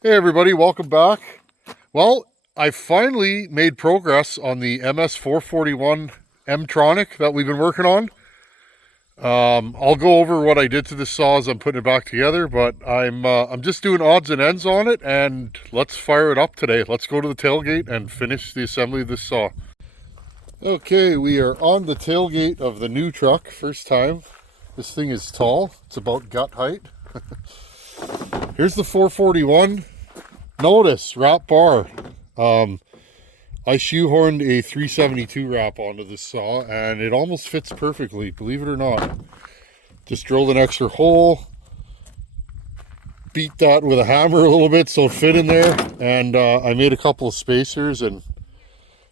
Hey everybody, welcome back. Well, I finally made progress on the MS441 M-tronic that we've been working on. I'll go over what I did to this saw as I'm putting it back together, but I'm just doing odds and ends on it, and let's fire it up today. Let's go to the tailgate and finish the assembly of this saw. Okay, we are on the tailgate of the new truck, first time. This thing is tall, it's about gut height. Here's the 441. Notice, wrap bar. I shoehorned a 372 wrap onto this saw and it almost fits perfectly, believe it or not. Just drilled an extra hole, beat that with a hammer a little bit so it fit in there, and I made a couple of spacers and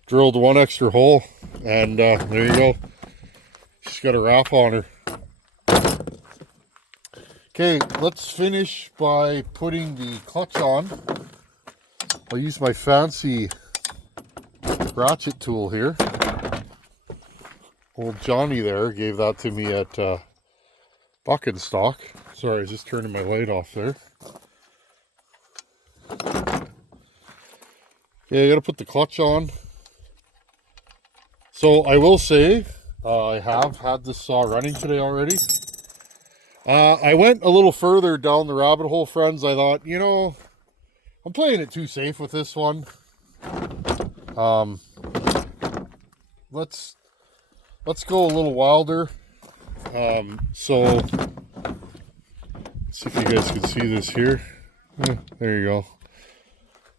drilled one extra hole, and there you go. She's got a wrap on her. Okay, let's finish by putting the clutch on. I'll use my fancy ratchet tool here. Old Johnny there gave that to me at Buck and Stock. Sorry, I was just turning my light off there. Yeah, I gotta put the clutch on. So I will say, I have had this saw running today already. I went a little further down the rabbit hole, friends. I thought, I'm playing it too safe with this one. Let's go a little wilder. So let's see if you guys can see this here. There you go.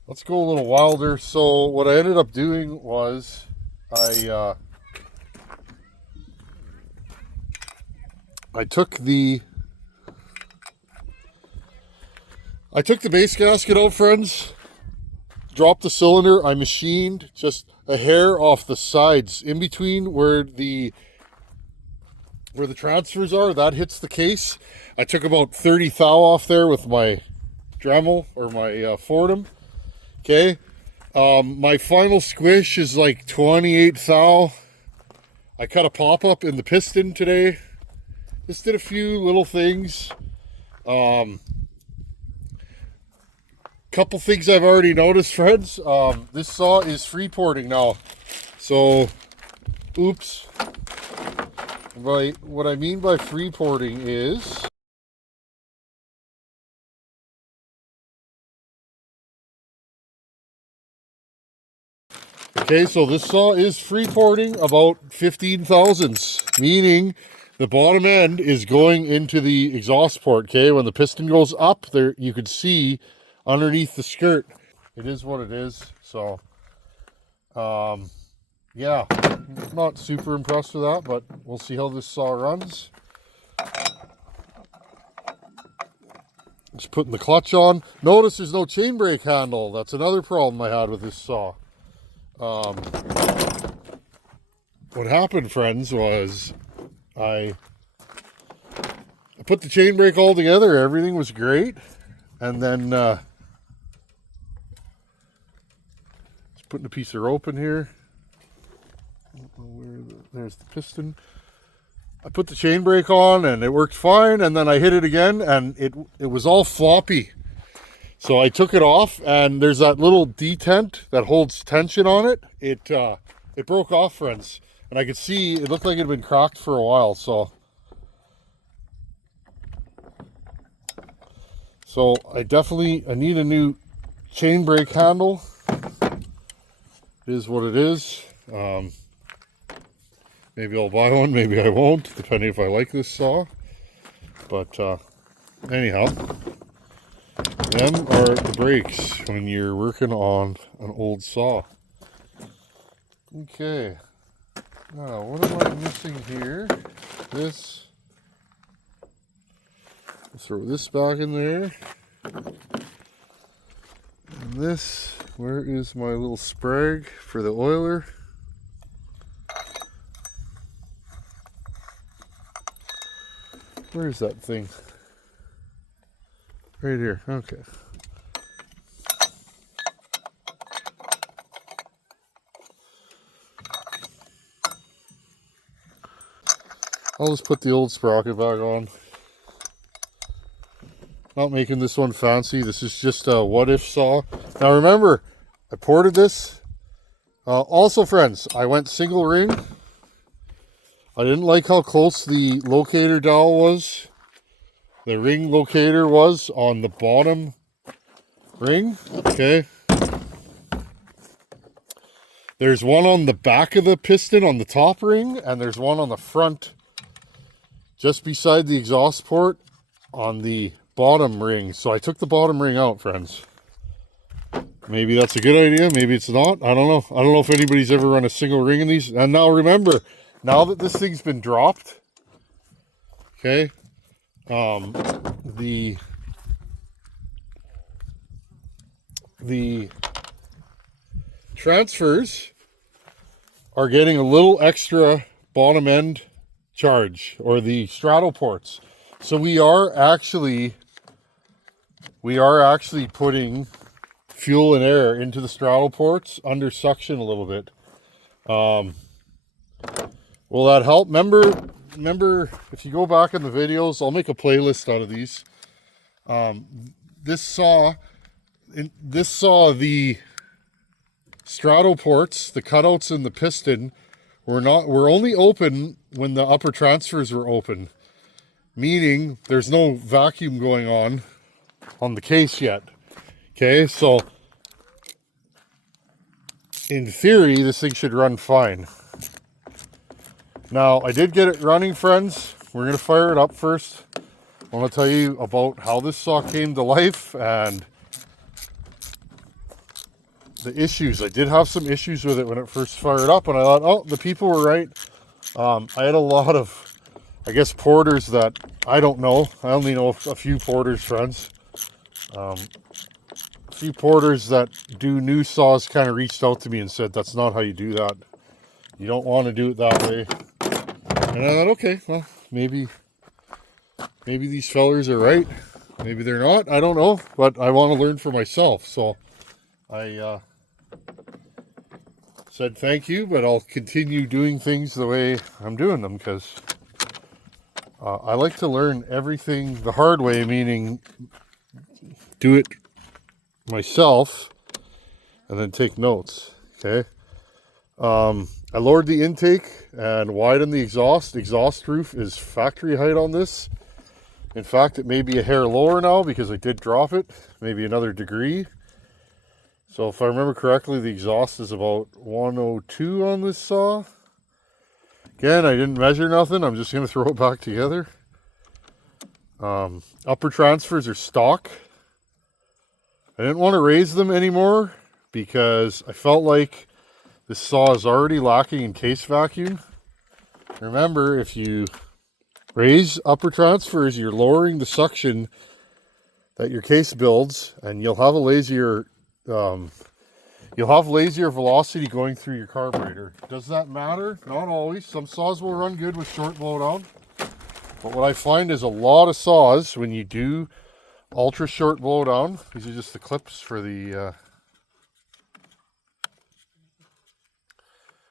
Let's go a little wilder. So what I ended up doing was I took the base gasket out, friends. Dropped the cylinder. I machined just a hair off the sides, in between where the transfers are. That hits the case. I took about 30 thou off there with my Dremel or my Fordham. Okay. My final squish is like 28 thou. I cut a pop-up in the piston today. Just did a few little things. Couple things I've already noticed, friends. This saw is free porting now. So, oops. What I mean by free porting is, okay, so this saw is free porting about 15 thousandths, meaning the bottom end is going into the exhaust port. Okay, when the piston goes up there, you can see underneath the skirt. It is what it is. So yeah, not super impressed with that, but we'll see how this saw runs. Just putting the clutch on. Notice there's no chain brake handle. That's another problem I had with this saw. What happened, friends, was I put the chain brake all together. Everything was great, and then just putting a piece of rope in here. There's the piston. I put the chain brake on and it worked fine, and then I hit it again and it was all floppy. So I took it off, and there's that little detent that holds tension on it. It broke off, friends, and I could see it looked like it had been cracked for a while. So I need a new chain brake handle. It is what it is. Maybe I'll buy one, maybe I won't, depending if I like this saw. But anyhow, them are the brakes when you're working on an old saw. Okay, now what am I missing here? This, I'll throw this back in there. And this, where is my little sprag for the oiler? Where is that thing? Right here. Okay. I'll just put the old sprocket back on. Not making this one fancy. This is just a what-if saw. Now remember, I ported this. Also, friends, I went single ring. I didn't like how close the locator dowel was. The ring locator was on the bottom ring. Okay. There's one on the back of the piston on the top ring, and there's one on the front just beside the exhaust port on the bottom ring. So I took the bottom ring out, friends. Maybe that's a good idea, maybe it's not. I don't know. I don't know if anybody's ever run a single ring in these. And now remember, now that this thing's been dropped, okay, the transfers are getting a little extra bottom end charge, or the straddle ports. So we are actually putting fuel and air into the straddle ports under suction a little bit. Will that help? Remember, if you go back in the videos, I'll make a playlist out of these. This saw the straddle ports, the cutouts in the piston were only open when the upper transfers were open, meaning there's no vacuum going on the case yet. Okay, so in theory, this thing should run fine. Now, I did get it running, friends. We're going to fire it up first. I want to tell you about how this saw came to life and the issues. I did have some issues with it when it first fired up, and I thought, oh, the people were right. I had a lot of, I guess, porters that I don't know. I only know a few porters, friends. A few porters that do new saws kind of reached out to me and said, that's not how you do that. You don't want to do it that way. And I thought, okay, well, maybe these fellers are right. Maybe they're not. I don't know. But I want to learn for myself. So I said thank you, but I'll continue doing things the way I'm doing them, because I like to learn everything the hard way, meaning do it myself and then take notes. Okay. I lowered the intake and widened the exhaust. Exhaust roof is factory height on this. In fact, it may be a hair lower now because I did drop it, maybe another degree. So if I remember correctly, the exhaust is about 102 on this saw. Again, I didn't measure nothing. I'm just going to throw it back together. Upper transfers are stock. I didn't want to raise them anymore because I felt like this saw is already lacking in case vacuum. Remember, if you raise upper transfers, you're lowering the suction that your case builds, and you'll have a lazier velocity going through your carburetor. Does that matter? Not always. Some saws will run good with short blowdown. But what I find is a lot of saws, when you do ultra short blowdown, these are just the clips for the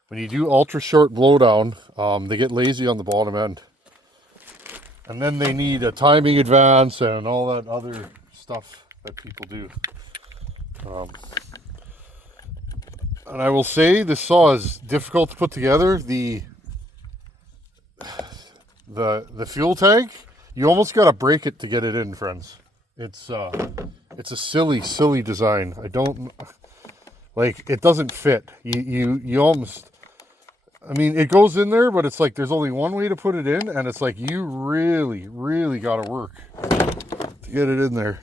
when you do ultra short blowdown, they get lazy on the bottom end. And then they need a timing advance and all that other stuff that people do. And I will say this saw is difficult to put together. The fuel tank, you almost got to break it to get it in, friends. It's a silly design. I don't like, it doesn't fit. You almost, I mean, it goes in there, but it's like there's only one way to put it in, and it's like you really got to work to get it in there.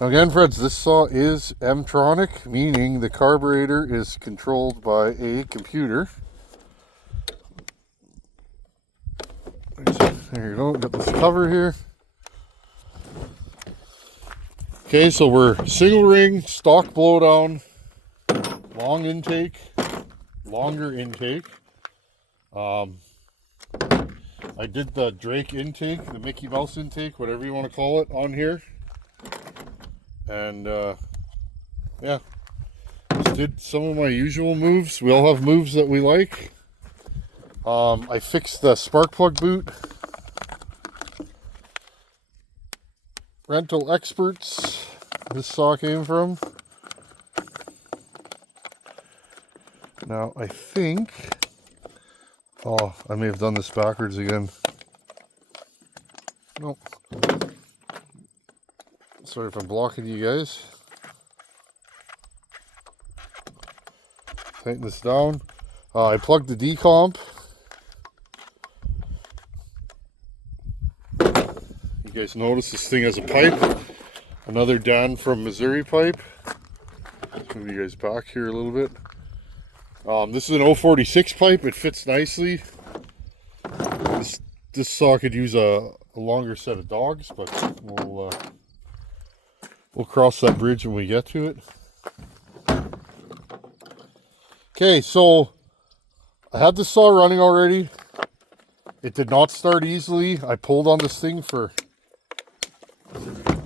Now again, friends, this saw is M-tronic, meaning the carburetor is controlled by a computer. There you go, got this cover here. Okay, so we're single ring, stock blowdown, long intake, longer intake. I did the Drake intake, the Mickey Mouse intake, whatever you want to call it, on here. And yeah, just did some of my usual moves. We all have moves that we like. I fixed the spark plug boot. Rental Experts this saw came from. Now, I think... Oh, I may have done this backwards again. Nope. Sorry if I'm blocking you guys. Tighten this down. I plugged the decomp. You guys notice this thing has a pipe. Another Dan from Missouri pipe. Let's move you guys back here a little bit. This is an 046 pipe. It fits nicely. This saw could use a longer set of dogs, but we'll cross that bridge when we get to it. Okay, so I had the saw running already. It did not start easily. I pulled on this thing for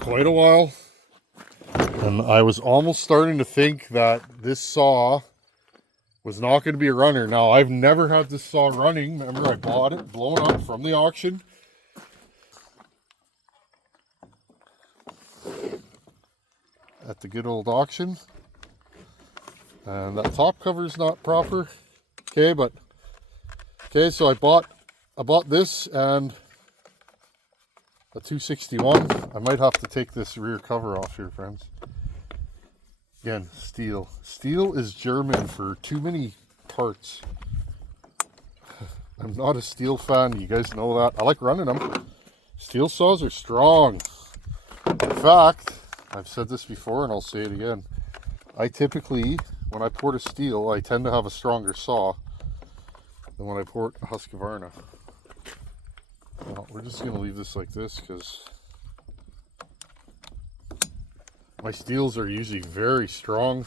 quite a while, and I was almost starting to think that this saw was not going to be a runner. Now, I've never had this saw running. Remember, I bought it blown up from the auction. At the good old auction. And that top cover is not proper. Okay, but okay, so I bought this and a 261. I might have to take this rear cover off here, friends. Again, Stihl. Stihl is German for too many parts. I'm not a Stihl fan. You guys know that. I like running them. Stihl saws are strong. In fact, I've said this before and I'll say it again. I typically, when I port a Stihl, I tend to have a stronger saw than when I port a Husqvarna. Well, we're just going to leave this like this because my Stihls are usually very strong.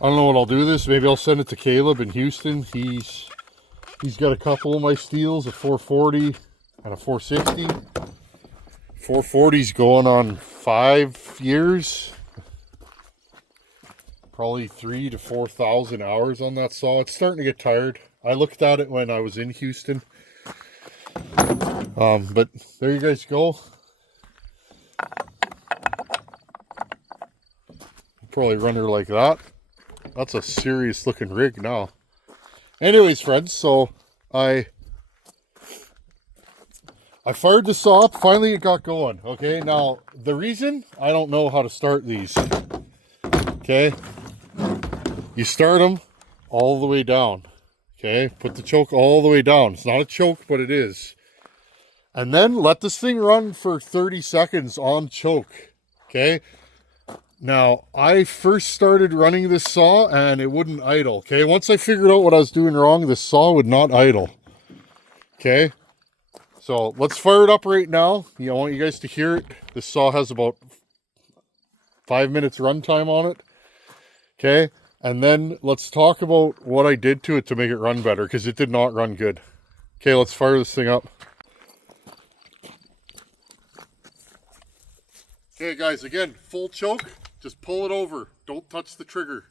I don't know what I'll do with this. Maybe I'll send it to Caleb in Houston. He's got a couple of my Stihls, a 440 and a 460. 440's going on 5 years. Probably 3,000 to 4,000 hours on that saw. It's starting to get tired. I looked at it when I was in Houston. But there you guys go. Probably run her like that. That's a serious looking rig now. Anyways, friends, so I fired the saw up. Finally it got going. Okay, now the reason I don't know how to start these. Okay, you start them all the way down. Okay, put the choke all the way down. It's not a choke, but it is. And then let this thing run for 30 seconds on choke. Okay. Now, I first started running this saw and it wouldn't idle. Okay. Once I figured out what I was doing wrong, this saw would not idle. Okay. So let's fire it up right now. I want you guys to hear it. This saw has about 5 minutes runtime on it. Okay. And then let's talk about what I did to it to make it run better, because it did not run good. Okay, let's fire this thing up. Okay guys, again, full choke. Just pull it over. Don't touch the trigger.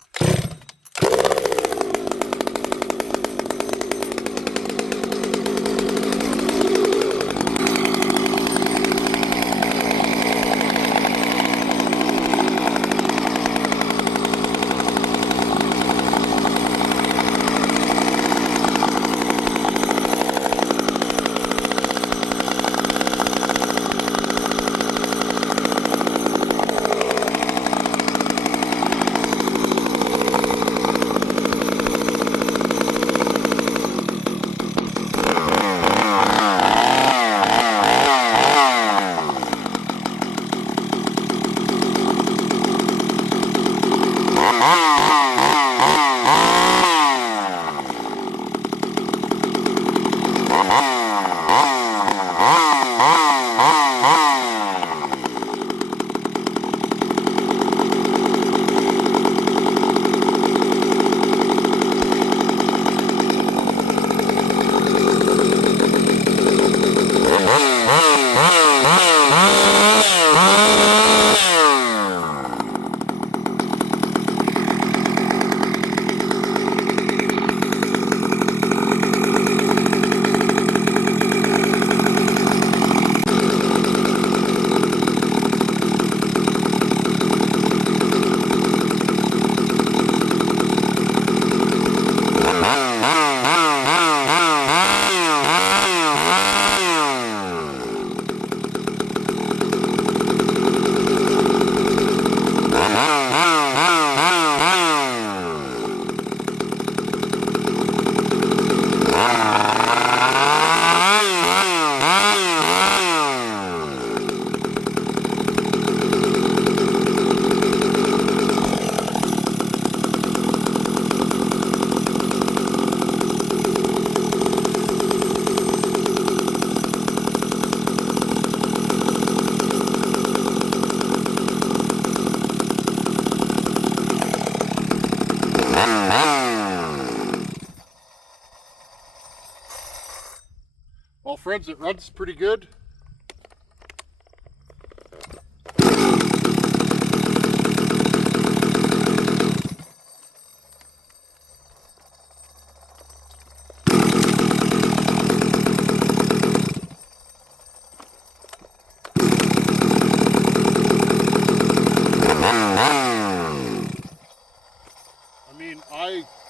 friends, it runs pretty good.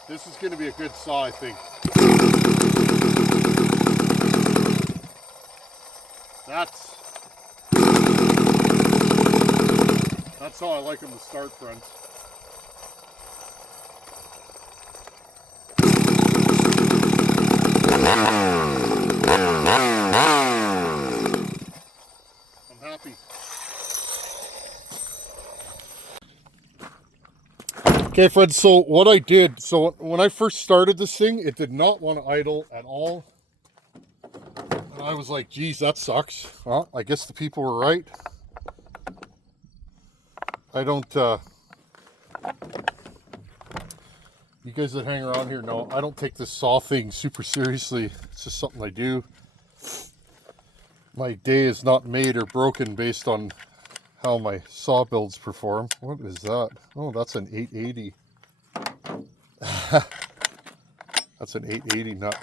This is going to be a good saw, I think. That's how I like them to start, friends. I'm happy. Okay, friends, so what I did, so when I first started this thing, it did not want to idle at all. And I was like, geez, that sucks. Well, I guess the people were right. I don't, you guys that hang around here know, I don't take this saw thing super seriously. It's just something I do. My day is not made or broken based on how my saw builds perform. What is that? Oh, that's an 880. That's an 880 nut.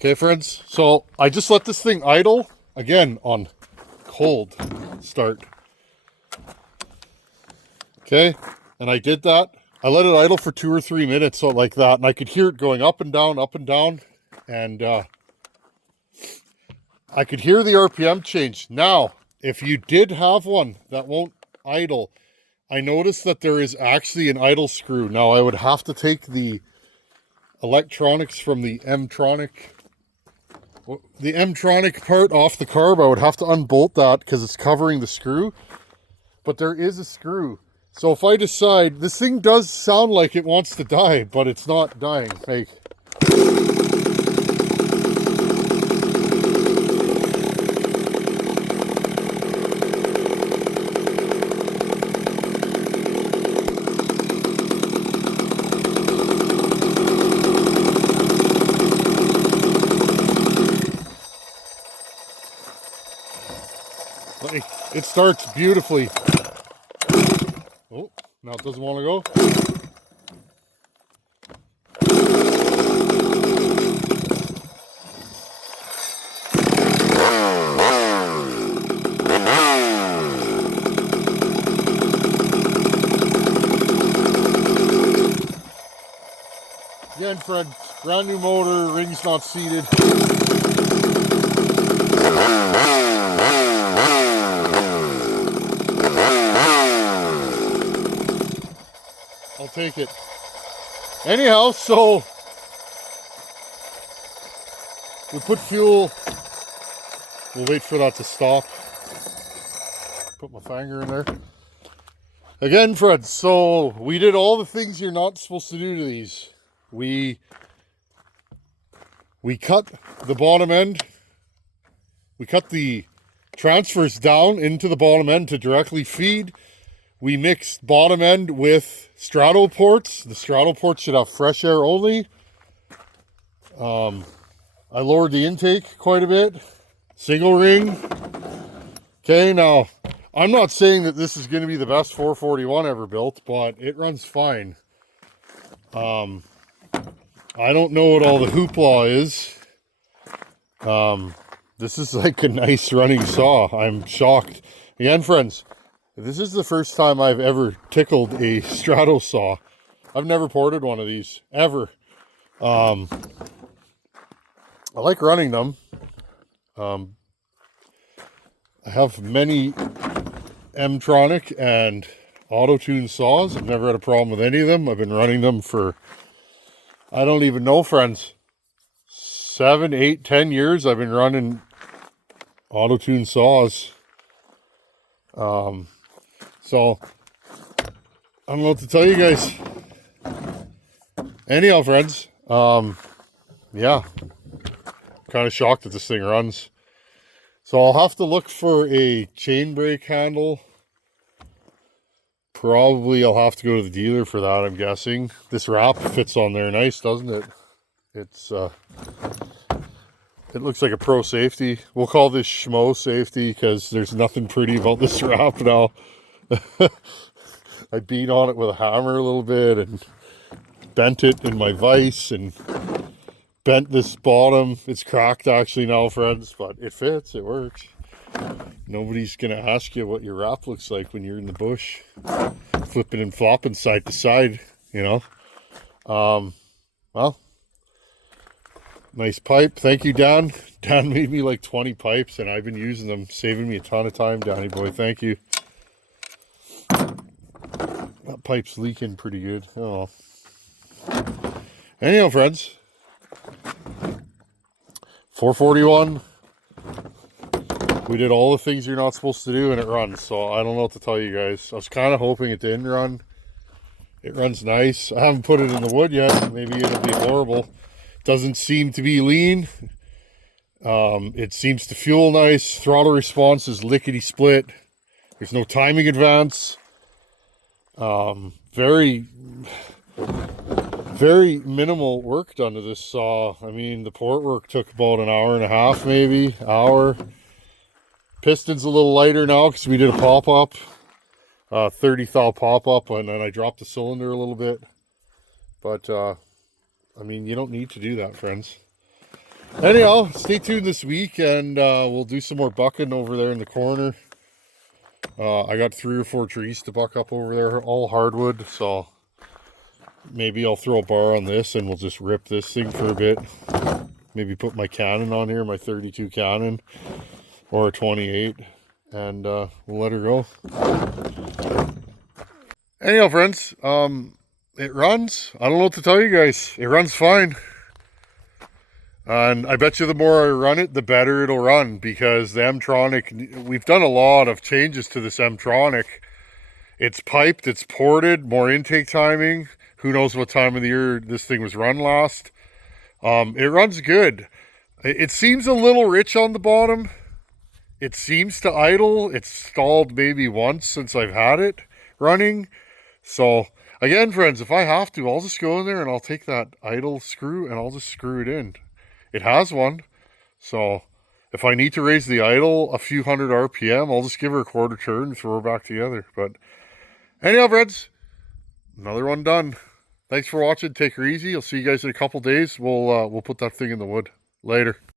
Okay, friends, so I just let this thing idle again on cold start. Okay, and I did that. I let it idle for 2 or 3 minutes, so like that, and I could hear it going up and down, and I could hear the RPM change. Now, if you did have one that won't idle, I noticed that there is actually an idle screw. Now, I would have to take the electronics from the M-tronic part off the carb. I would have to unbolt that because it's covering the screw. But there is a screw. So if I decide, this thing does sound like it wants to die, but it's not dying. Like, it starts beautifully. Oh, now it doesn't want to go. Again, Fred, brand new motor, rings not seated. I'll take it. Anyhow, so we put fuel. We'll wait for that to stop. Put my finger in there. Again, Fred, so we did all the things you're not supposed to do to these. We cut the bottom end. We cut the transfers down into the bottom end to directly feed. We mixed bottom end with straddle ports. The straddle ports should have fresh air only. I lowered the intake quite a bit. Single ring. Okay, now, I'm not saying that this is going to be the best 441 ever built, but it runs fine. I don't know what all the hoopla is. This is like a nice running saw. I'm shocked. Again, friends, this is the first time I've ever tickled a straddle saw. I've never ported one of these, ever. I like running them. I have many M-tronic and auto-tune saws. I've never had a problem with any of them. I've been running them for, I don't even know, friends, 7, 8, 10 years I've been running auto-tune saws. So, I don't know what to tell you guys. Anyhow, friends, yeah, kind of shocked that this thing runs. So I'll have to look for a chain brake handle. Probably I'll have to go to the dealer for that, I'm guessing. This wrap fits on there nice, doesn't it? It's it looks like a pro safety. We'll call this schmo safety because there's nothing pretty about this wrap now. I beat on it with a hammer a little bit and bent it in my vise and bent this bottom. It's cracked actually now, friends, but it fits, it works. Nobody's gonna ask you what your wrap looks like when you're in the bush flipping and flopping side to side, you know. Well, nice pipe. Thank you, Dan. Dan made me like 20 pipes and I've been using them, saving me a ton of time, Danny boy. Thank you. That pipe's leaking pretty good. Oh. Anyhow, friends, 441. We did all the things you're not supposed to do and it runs. So I don't know what to tell you guys. I was kind of hoping it didn't run. It runs nice. I haven't put it in the wood yet. Maybe it'll be horrible. Doesn't seem to be lean. It seems to fuel nice. Throttle response is lickety split. There's no timing advance. Very minimal work done to this saw. I mean, the port work took about an hour and a half, maybe hour. Piston's a little lighter now because we did a pop-up, 30 thou pop-up, and then I dropped the cylinder a little bit. But I mean, you don't need to do that, friends. Anyhow, stay tuned this week and we'll do some more bucking over there in the corner. I got 3 or 4 trees to buck up over there, all hardwood, so maybe I'll throw a bar on this and we'll just rip this thing for a bit. Maybe put my Canon on here, my 32 Canon or a 28, and we'll let her go. Anyhow, friends, it runs. I don't know what to tell you guys. It runs fine. And I bet you the more I run it, the better it'll run, because the M-tronic, we've done a lot of changes to this M-tronic. It's piped, it's ported, more intake timing. Who knows what time of the year this thing was run last. It runs good. It seems a little rich on the bottom. It seems to idle. It's stalled maybe once since I've had it running. So again, friends, if I have to, I'll just go in there and I'll take that idle screw and I'll just screw it in. It has one. So if I need to raise the idle a few hundred RPM, I'll just give her a quarter turn and throw her back together. But anyhow, friends, another one done. Thanks for watching. Take her easy. I'll see you guys in a couple days. We'll put that thing in the wood. Later.